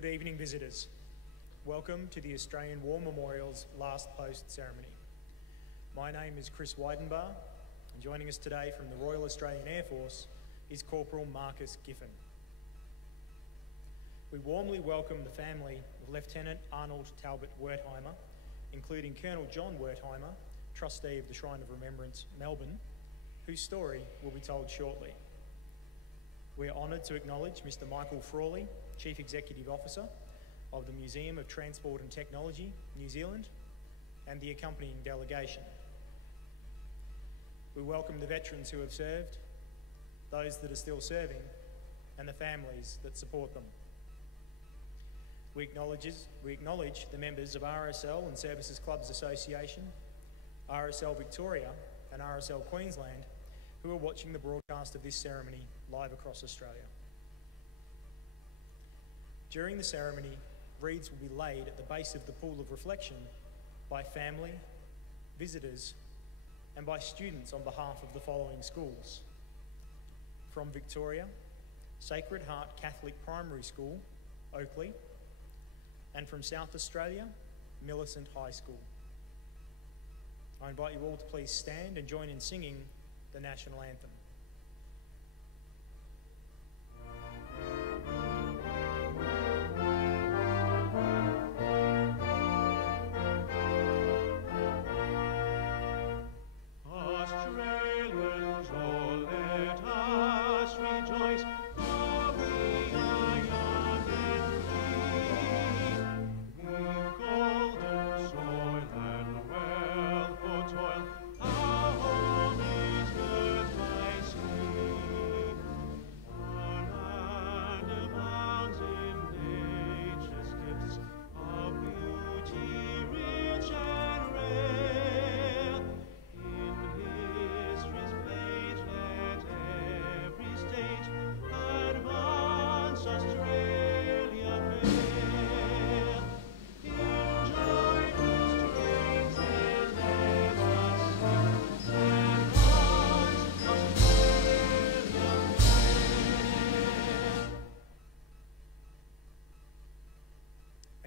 Good evening, visitors. Welcome to the Australian War Memorial's last post ceremony. My name is Chris Weidenbar, and joining us today from the Royal Australian Air Force is Corporal Marcus Giffen. We warmly welcome the family of Lieutenant Arnold Talbot Wertheimer, including Colonel John Wertheimer, trustee of the Shrine of Remembrance, Melbourne, whose story will be told shortly. We are honoured to acknowledge Mr. Michael Frawley, Chief Executive Officer of the Museum of Transport and Technology, New Zealand, and the accompanying delegation. We welcome the veterans who have served, those that are still serving, and the families that support them. We acknowledge the members of RSL and Services Clubs Association, RSL Victoria and RSL Queensland who are watching the broadcast of this ceremony live across Australia. During the ceremony, wreaths will be laid at the base of the pool of reflection by family, visitors, and by students on behalf of the following schools. From Victoria, Sacred Heart Catholic Primary School, Oakley, and from South Australia, Millicent High School. I invite you all to please stand and join in singing the National Anthem.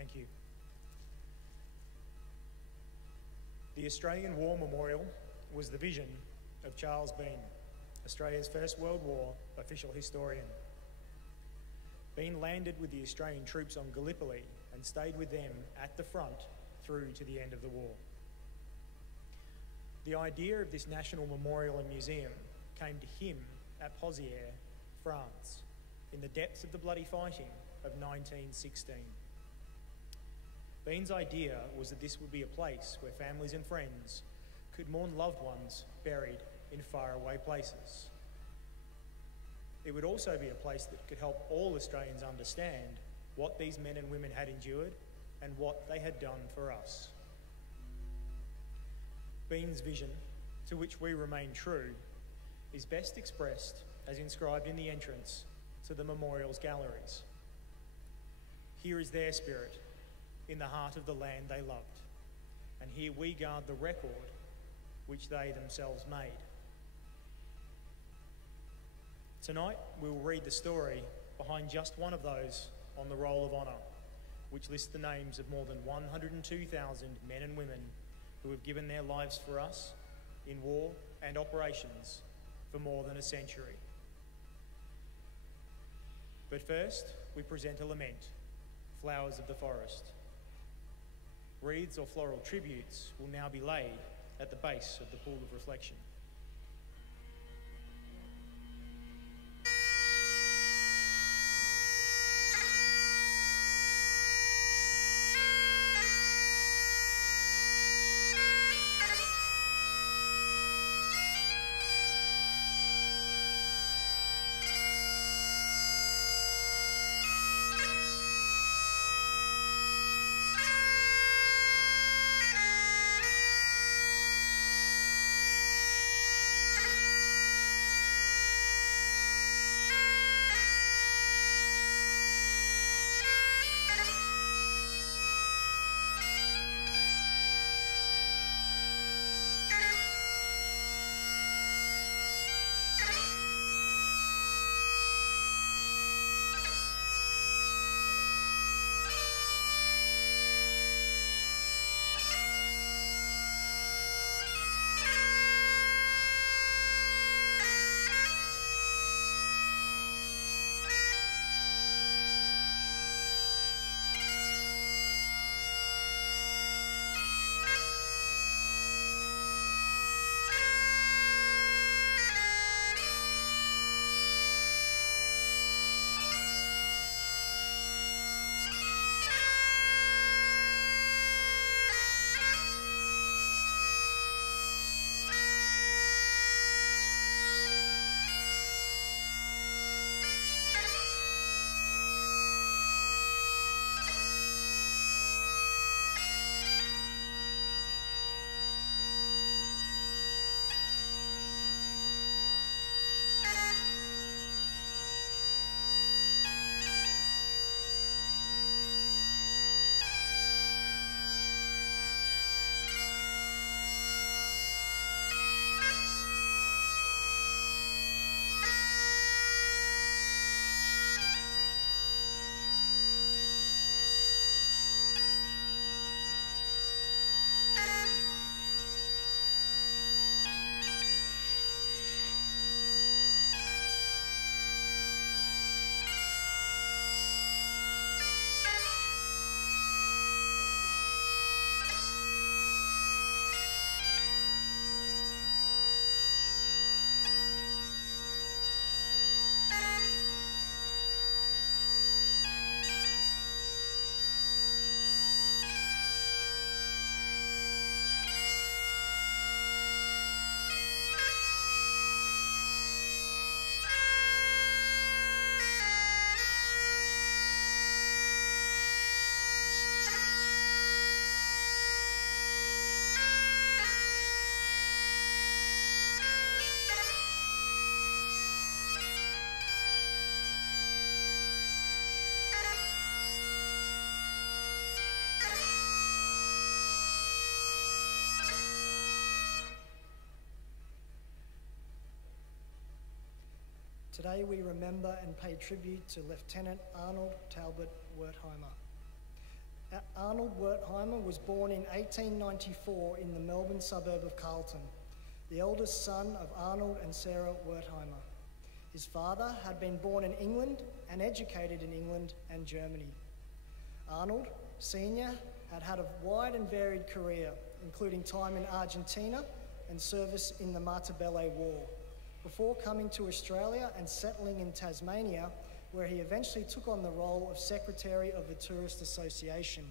Thank you. The Australian War Memorial was the vision of Charles Bean, Australia's First World War official historian. Bean landed with the Australian troops on Gallipoli and stayed with them at the front through to the end of the war. The idea of this national memorial and museum came to him at Pozières, France, in the depths of the bloody fighting of 1916. Bean's idea was that this would be a place where families and friends could mourn loved ones buried in faraway places. It would also be a place that could help all Australians understand what these men and women had endured and what they had done for us. Bean's vision, to which we remain true, is best expressed as inscribed in the entrance to the memorial's galleries. Here is their spirit, in the heart of the land they loved, and here we guard the record which they themselves made. Tonight we will read the story behind just one of those on the Roll of Honour, which lists the names of more than 102,000 men and women who have given their lives for us in war and operations for more than a century. But first, we present a lament, Flowers of the Forest. Wreaths or floral tributes will now be laid at the base of the pool of reflection. Today we remember and pay tribute to Lieutenant Arnold Talbot Wertheimer. Arnold Wertheimer was born in 1894 in the Melbourne suburb of Carlton, the eldest son of Arnold and Sarah Wertheimer. His father had been born in England and educated in England and Germany. Arnold, Sr., had a wide and varied career, including time in Argentina and service in the Matabele War, before coming to Australia and settling in Tasmania, where he eventually took on the role of Secretary of the Tourist Association.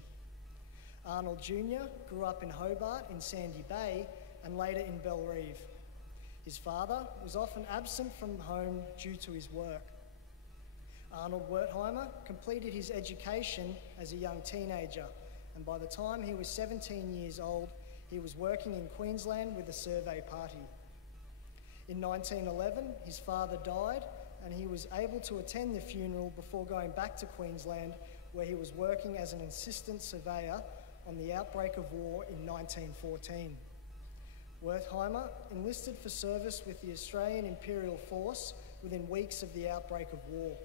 Arnold Jr. grew up in Hobart in Sandy Bay and later in Bellerive. His father was often absent from home due to his work. Arnold Wertheimer completed his education as a young teenager, and by the time he was 17 years old, he was working in Queensland with the Survey Party. In 1911, his father died, and he was able to attend the funeral before going back to Queensland, where he was working as an assistant surveyor on the outbreak of war in 1914. Wertheimer enlisted for service with the Australian Imperial Force within weeks of the outbreak of war.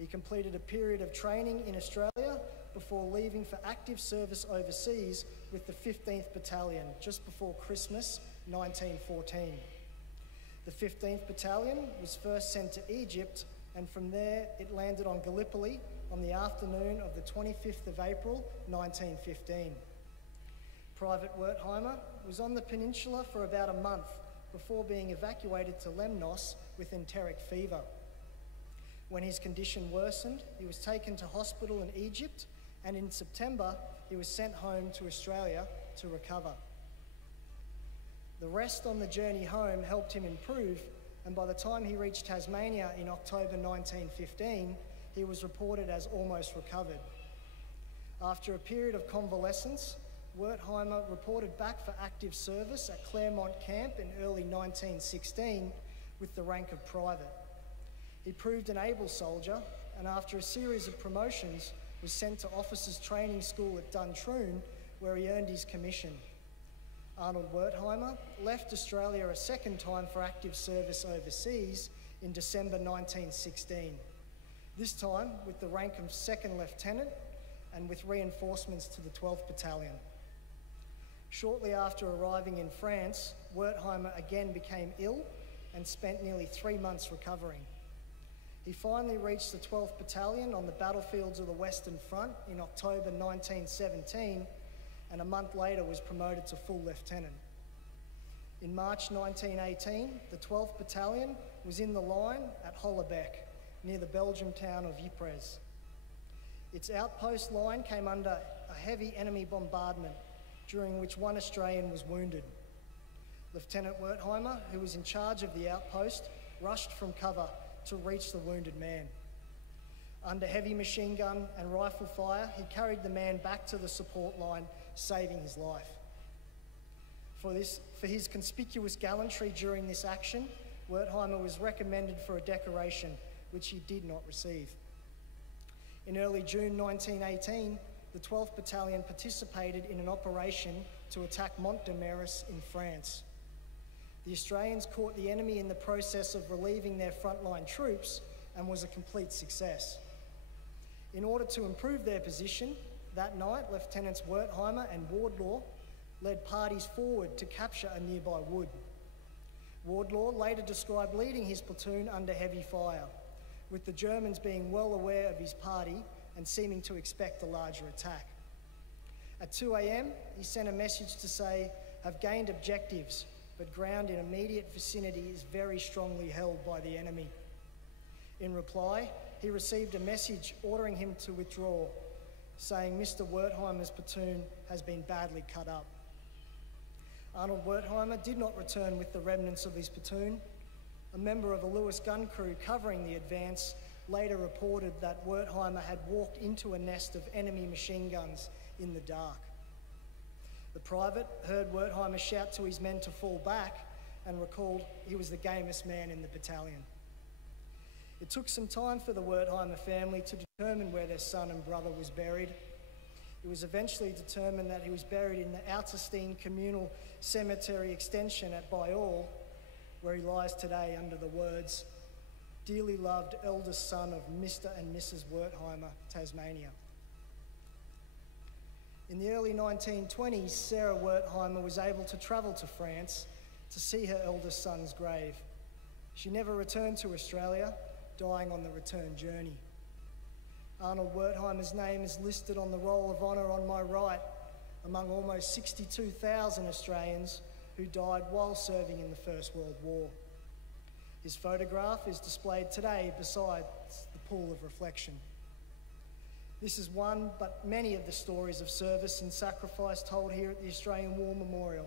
He completed a period of training in Australia before leaving for active service overseas with the 15th Battalion just before Christmas 1914. The 15th Battalion was first sent to Egypt, and from there it landed on Gallipoli on the afternoon of the 25th of April 1915. Private Wertheimer was on the peninsula for about a month before being evacuated to Lemnos with enteric fever. When his condition worsened, he was taken to hospital in Egypt, and in September he was sent home to Australia to recover. The rest on the journey home helped him improve, and by the time he reached Tasmania in October 1915, he was reported as almost recovered. After a period of convalescence, Wertheimer reported back for active service at Claremont Camp in early 1916 with the rank of private. He proved an able soldier, and after a series of promotions, was sent to Officers Training School at Duntroon, where he earned his commission. Arnold Wertheimer left Australia a second time for active service overseas in December 1916, this time with the rank of second lieutenant and with reinforcements to the 12th Battalion. Shortly after arriving in France, Wertheimer again became ill and spent nearly 3 months recovering. He finally reached the 12th Battalion on the battlefields of the Western Front in October 1917, and a month later was promoted to full lieutenant. In March 1918, the 12th Battalion was in the line at Hollebeck, near the Belgian town of Ypres. Its outpost line came under a heavy enemy bombardment, during which one Australian was wounded. Lieutenant Wertheimer, who was in charge of the outpost, rushed from cover to reach the wounded man. Under heavy machine gun and rifle fire, he carried the man back to the support line, saving his life. For his conspicuous gallantry during this action, Wertheimer was recommended for a decoration, which he did not receive. In early June 1918, the 12th Battalion participated in an operation to attack Mont-de-Maris in France. The Australians caught the enemy in the process of relieving their frontline troops and was a complete success. In order to improve their position, that night Lieutenants Wertheimer and Wardlaw led parties forward to capture a nearby wood. Wardlaw later described leading his platoon under heavy fire, with the Germans being well aware of his party and seeming to expect a larger attack. At 2 a.m, he sent a message to say, "Have gained objectives, but ground in immediate vicinity is very strongly held by the enemy." In reply, he received a message ordering him to withdraw, saying Mr. Wertheimer's platoon has been badly cut up. Arnold Wertheimer did not return with the remnants of his platoon. A member of a Lewis gun crew covering the advance later reported that Wertheimer had walked into a nest of enemy machine guns in the dark. The private heard Wertheimer shout to his men to fall back and recalled he was the gamest man in the battalion. It took some time for the Wertheimer family to determine where their son and brother was buried. It was eventually determined that he was buried in the Outerstein Communal Cemetery Extension at Byall, where he lies today under the words, dearly loved eldest son of Mr. and Mrs. Wertheimer, Tasmania. In the early 1920s, Sarah Wertheimer was able to travel to France to see her eldest son's grave. She never returned to Australia, dying on the return journey. Arnold Wertheimer's name is listed on the Roll of Honour on my right, among almost 62,000 Australians who died while serving in the First World War. His photograph is displayed today beside the pool of reflection. This is one, but many of the stories of service and sacrifice told here at the Australian War Memorial.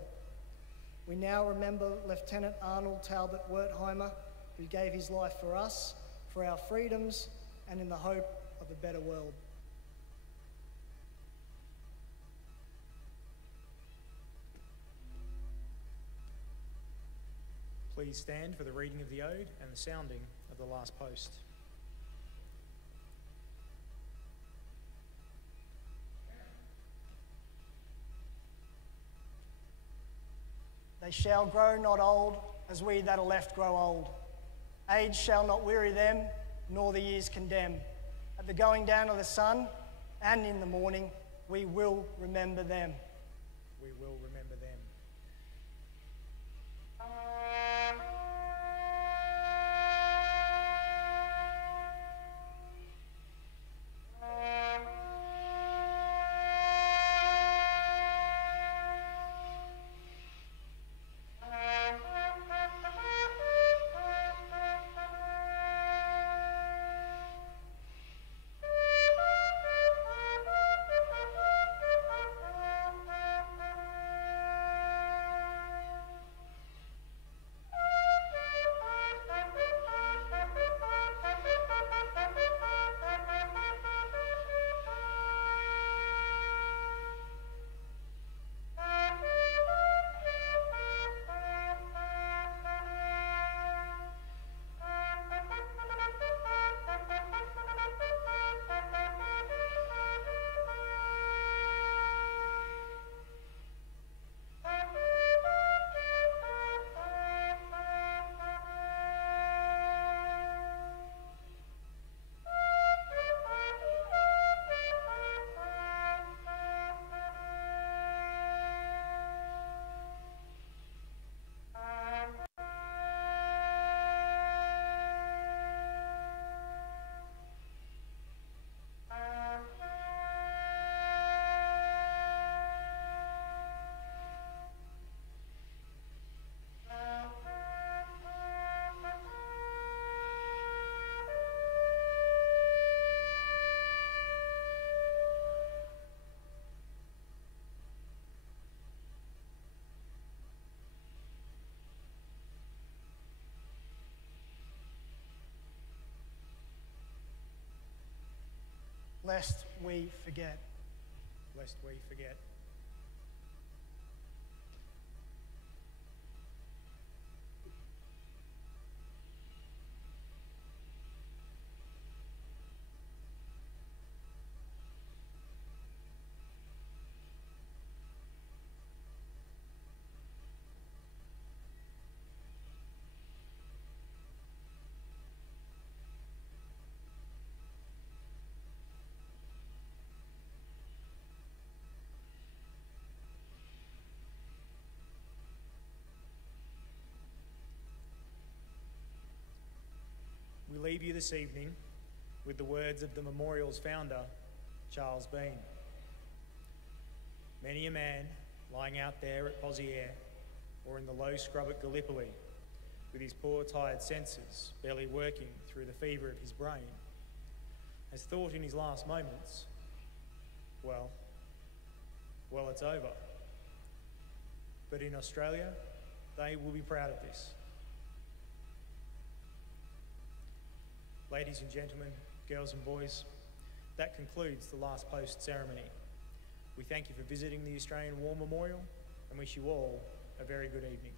We now remember Lieutenant Arnold Talbot Wertheimer, who gave his life for us, for our freedoms, and in the hope of a better world. Please stand for the reading of the ode and the sounding of the last post. They shall grow not old, as we that are left grow old. Age shall not weary them, nor the years condemn. At the going down of the sun, and in the morning, we will remember them. We will remember them. Lest we forget. Lest we forget. We leave you this evening with the words of the memorial's founder, Charles Bean. Many a man lying out there at Poziere or in the low scrub at Gallipoli with his poor tired senses barely working through the fever of his brain has thought in his last moments, well, it's over. But in Australia, they will be proud of this. Ladies and gentlemen, girls and boys, that concludes the last post ceremony. We thank you for visiting the Australian War Memorial and wish you all a very good evening.